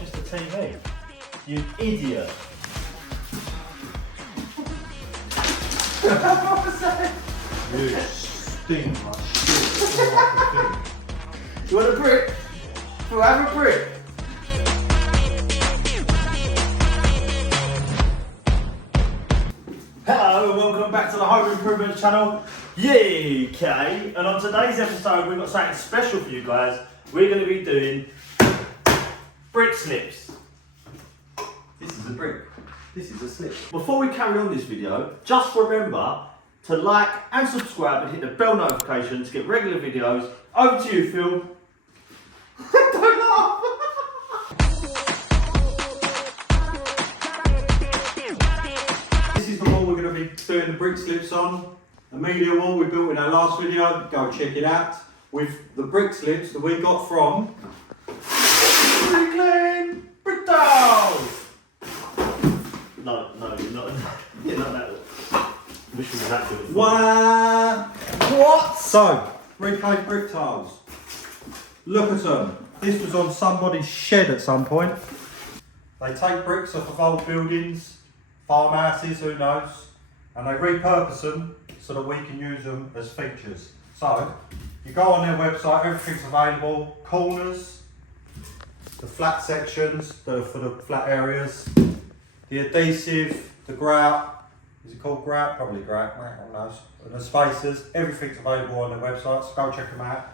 it's just a TV. You idiot. What was that? You stink like shit. You want a brick? We'll have a brick. Hello and welcome back to the Home Improvement channel. Yay, Kay. And on today's episode we've got something special for you guys. We're going to be doing brick slips. This is a brick. This is a slip. Before we carry on this video, just remember to like and subscribe and hit the bell notification to get regular videos. Over to you, Phil. Don't laugh. This is the wall we're going to be doing the brick slips on. The media wall we built in our last video. Go check it out. With the brick slips that we got from Bricklane Brick Tiles. No, you're not. You're not that. Wish we were that good. What? So, reclaimed brick tiles. Look at them. This was on somebody's shed at some point. They take bricks off of old buildings, farmhouses, who knows, and they repurpose them so that we can use them as features. So, you go on their website, everything's available. Corners, the flat sections that are for the flat areas, the adhesive, the grout. Is it called grout? Probably grout, who knows. And the spacers, everything's available on their website, so go check them out.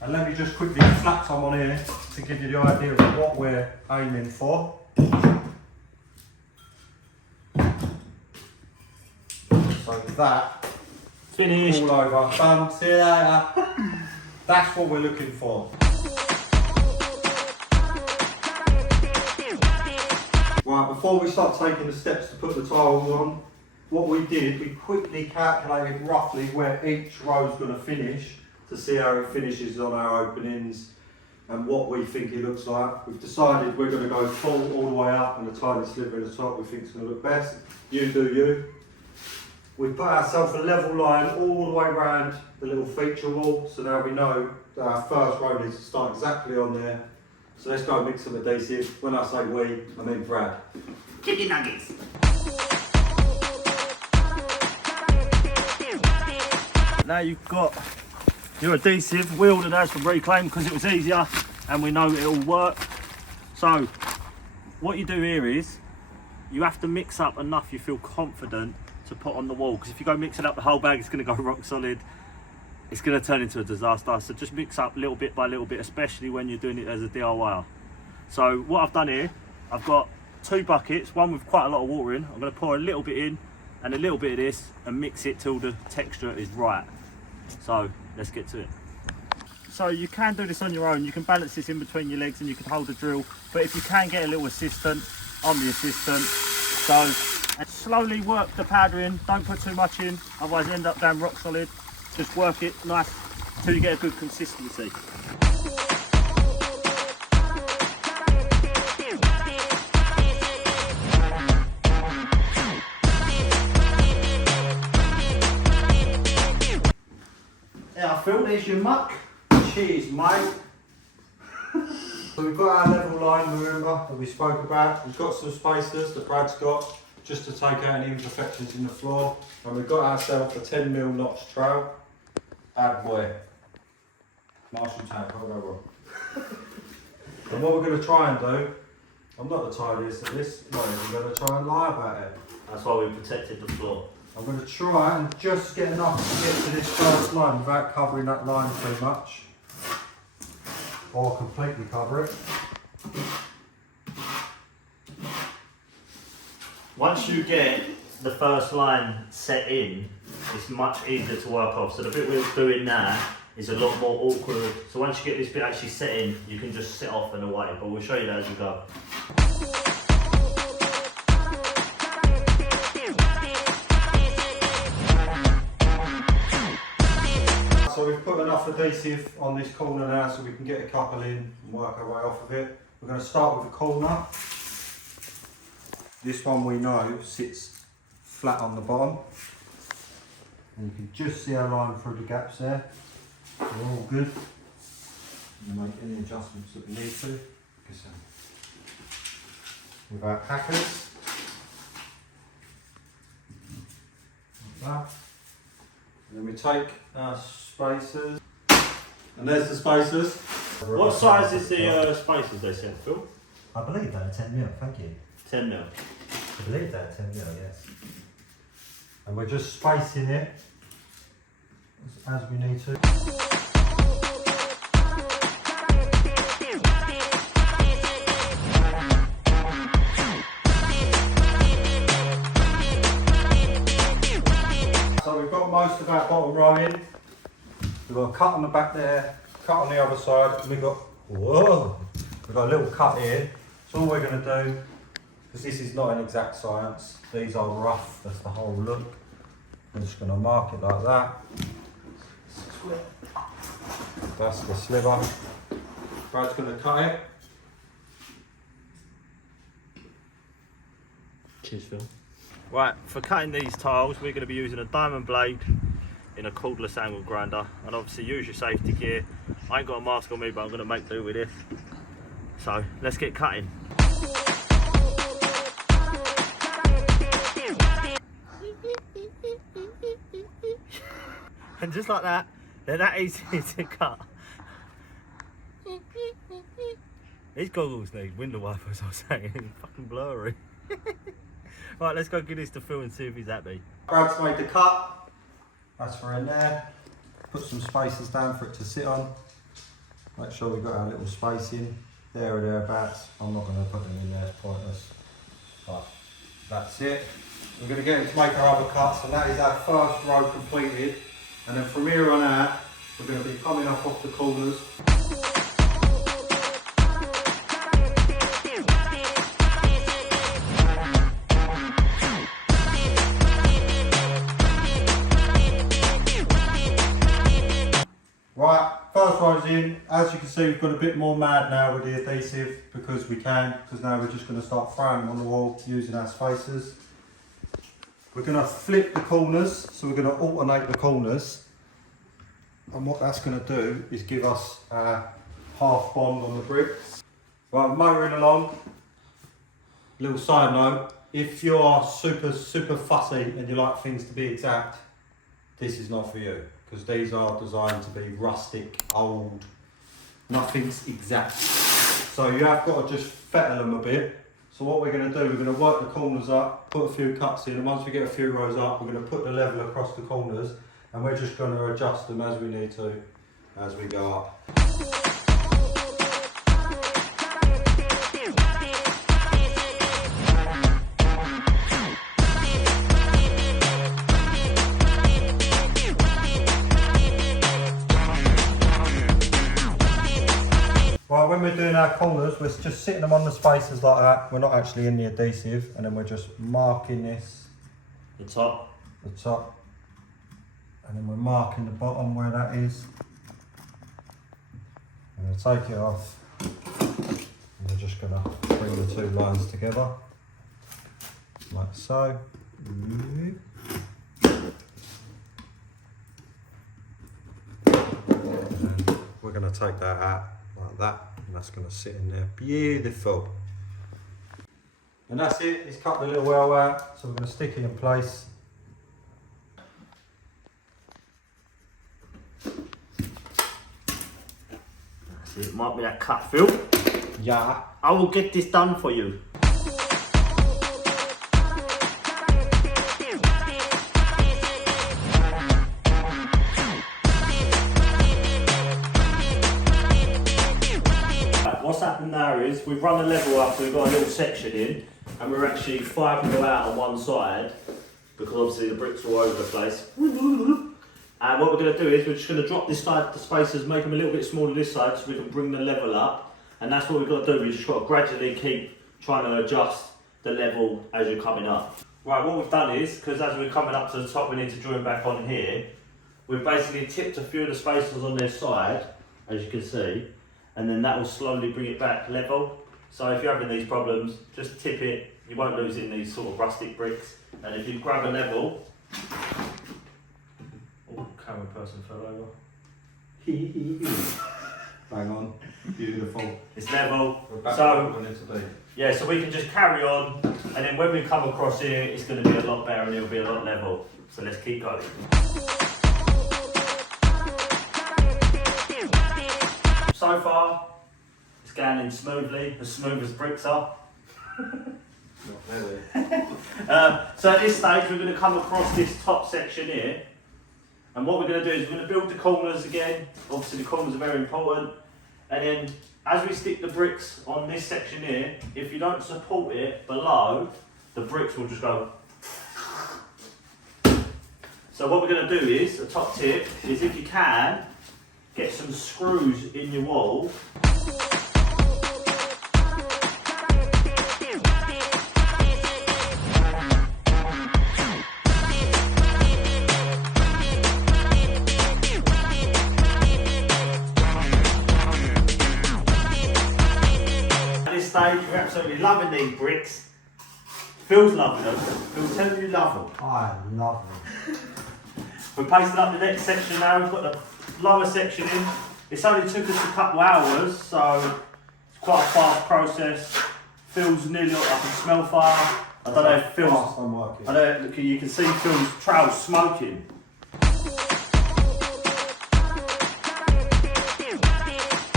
And let me just quickly flat some on here to give you the idea of what we're aiming for. So that, Finished. all over, done, see you later. That's what we're looking for. Right, before we start taking the steps to put the tiles on, what we did, we quickly calculated roughly where each row is going to finish to see how it finishes on our openings and what we think it looks like. We've decided we're going to go full all the way up and a tiny sliver in the top we think is going to look best. You do you. We put ourselves a level line all the way around the little feature wall, so now we know that our first row needs to start exactly on there. So let's go mix some adhesive. When I say we, I mean Brad. Chicken nuggets. Now you've got your adhesive. We ordered ours from Reclaim because it was easier and we know it'll work. So what you do here is you have to mix up enough you feel confident to put on the wall, because if you go mixing up the whole bag it's going to go rock solid. It's going to turn into a disaster. So just mix up little bit by little bit, especially when you're doing it as a DIYer. So what I've done here, I've got 2 buckets, one with quite a lot of water in. I'm going to pour a little bit in and a little bit of this and mix it till the texture is right. So let's get to it. So you can do this on your own. You can balance this in between your legs and you can hold the drill. But if you can get a little assistant, I'm the assistant. So and slowly work the powder in. Don't put too much in, otherwise you end up down rock solid. Just work it nice until you get a good consistency. Yeah, Phil, there's your muck. Cheers, mate. So we've got our level line, remember, that we spoke about. We've got some spacers that Brad's got, just to take out any imperfections in the floor. And we've got ourselves a 10mm notch trowel. Bad boy. Marshall tape, I'll go wrong. And what we're going to try and do, I'm not the tidiest at this, not even going to try and lie about it. That's why we protected the floor. I'm going to try and just get enough to get to this first line without covering that line too much. Or completely cover it. Once you get the first line set in, it's much easier to work off. So the bit we're doing now is a lot more awkward. So once you get this bit actually set in, you can just sit off and away. But we'll show you that as we go. So we've put enough adhesive on this corner now so we can get a couple in and work our way off of it. We're going to start with the corner. This one we know sits flat on the bottom. And you can just see our line through the gaps there. We're all good. We'll make any adjustments that we need to. with our hackers. Like that. And then we take our spacers. And there's the spacers. What size is the spacers they sent, Phil? I believe they're 10mm, thank you. 10mm. I believe they're 10mm, yes. And we're just spacing it as we need to. So we've got most of our bottom row in. We've got a cut on the back there, cut on the other side, and we've got, whoa, we've got a little cut here. So all we're going to do, because this is not an exact science, these are rough, that's the whole look. I'm just going to mark it like that. That's the sliver. Brad's going to cut it. Cheers, Phil. Right, for cutting these tiles, we're going to be using a diamond blade in a cordless angle grinder, and obviously use your safety gear. I ain't got a mask on me, but I'm going to make do with this. So let's get cutting. And just like that, they're that easy to cut. These goggles need window wipers, I was saying. Fucking blurry. Right, let's go give this to Phil and see if he's happy. Brad's made the cut. That's for in there. Put some spacers down for it to sit on. Make sure we've got our little spacing there or thereabouts. I'm not going to put them in there, it's pointless. But that's it. We're going to get him to make our other cuts, and that is our first row completed. And then from here on out, we're going to be coming up off the corners. Right, first row's in. As you can see, we've got a bit more mad now with the adhesive because we can, because now we're just going to start throwing them on the wall using our spacers. We're going to flip the corners, so we're going to alternate the corners. And what that's going to do is give us a half bond on the bricks. Right, motoring along. Little side note, if you're super fussy and you like things to be exact, this is not for you. Because these are designed to be rustic, old, nothing's exact. So you have got to just fettle them a bit. So what we're going to do, we're going to work the corners up, put a few cuts in, and once we get a few rows up, we're going to put the level across the corners, and we're just going to adjust them as we need to, as we go up. Right, when we're doing our corners, we're just sitting them on the spacers like that. We're not actually in the adhesive, and then we're just marking this. The top. The top. And then we're marking the bottom where that is. And we'll take it off. And we're just going to bring the two lines together. Like so. And we're going to take that out. Like that, and that's going to sit in there. Beautiful. And that's it, it's cut the little well out, so we're going to stick it in place. See, it might be a cut, Phil. Yeah. I will get this done for you. What's happened now is we've run the level up, so we've got a little section in, and we're actually 5mm out on one side because obviously the bricks are all over the place. And what we're going to do is we're just going to drop this side, the spacers, make them a little bit smaller this side so we can bring the level up. And that's what we've got to do. We've just got to gradually keep trying to adjust the level as you're coming up. Right, what we've done is, because as we're coming up to the top we need to join back on here, we've basically tipped a few of the spacers on their side, as you can see, and then that will slowly bring it back level. So if you're having these problems, just tip it, you won't lose in these sort of rustic bricks. And if you grab a level, oh, camera person fell over. Hang on. Beautiful. It's level. We're back So, where we want it to be. yeah, so we can just carry on, and then when we come across here, it's going to be a lot better and it'll be a lot level. So let's keep going. So far, it's going in smoothly, as smooth as bricks are. Not really. So at this stage, we're going to come across this top section here, and what we're going to do is we're going to build the corners again. Obviously, the corners are very important, and then as we stick the bricks on this section here, if you don't support it below, the bricks will just go. So what we're going to do is, a top tip, is if you can, get some screws in your wall. Stage, we're absolutely loving these bricks. Phil's loving them. Phil's telling you love them. I love them. We're pasting up the next section now. We've got the lower section in. It's only took us a couple hours, so it's quite a fast process. Phil's nearly up. I can smell fire. I don't know if Phil's. I'm working. I don't know. You can see Phil's trail smoking.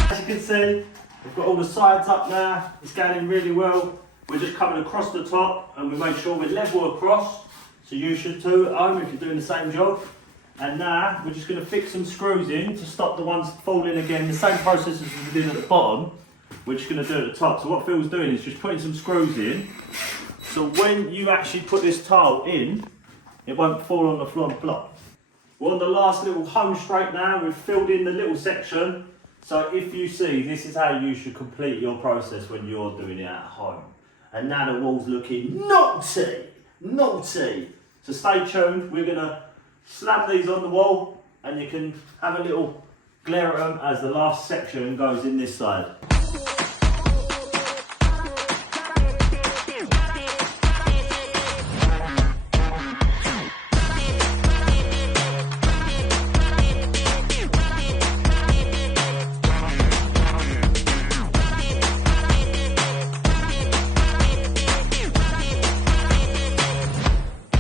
As you can see, we've got all the sides up now, it's going in really well. We're just coming across the top and we make sure we're level across. So you should too at home if you're doing the same job. And now we're just going to fix some screws in to stop the ones falling again. The same process as we did at the bottom, we're just going to do at the top. So what Phil's doing is just putting some screws in. So when you actually put this tile in, it won't fall on the floor and block. We're on the last little home straight now. We've filled in the little section. So if you see, this is how you should complete your process when you're doing it at home. And now the wall's looking naughty, naughty. So stay tuned, we're gonna slap these on the wall and you can have a little glare at them as the last section goes in this side.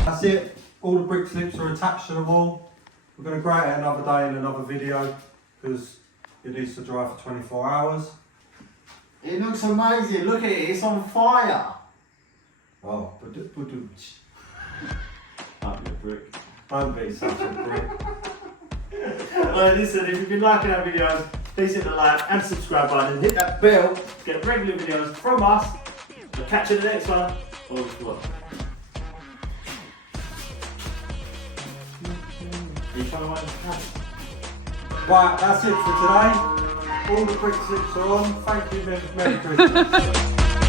That's it. All the brick slips are attached to the wall. We're going to grate it another day in another video because it needs to dry for 24 hours. It looks amazing, look at it, it's on fire. Oh, Don't be a brick. don't be such a brick. Well, listen, if you've been liking our videos, please hit the like and subscribe button and hit that bell to get regular videos from us. I'll catch you in the next one. Or what? Are you trying to wind the Right, that's it for today. All the brick slips are on. Thank you, Merry Christmas.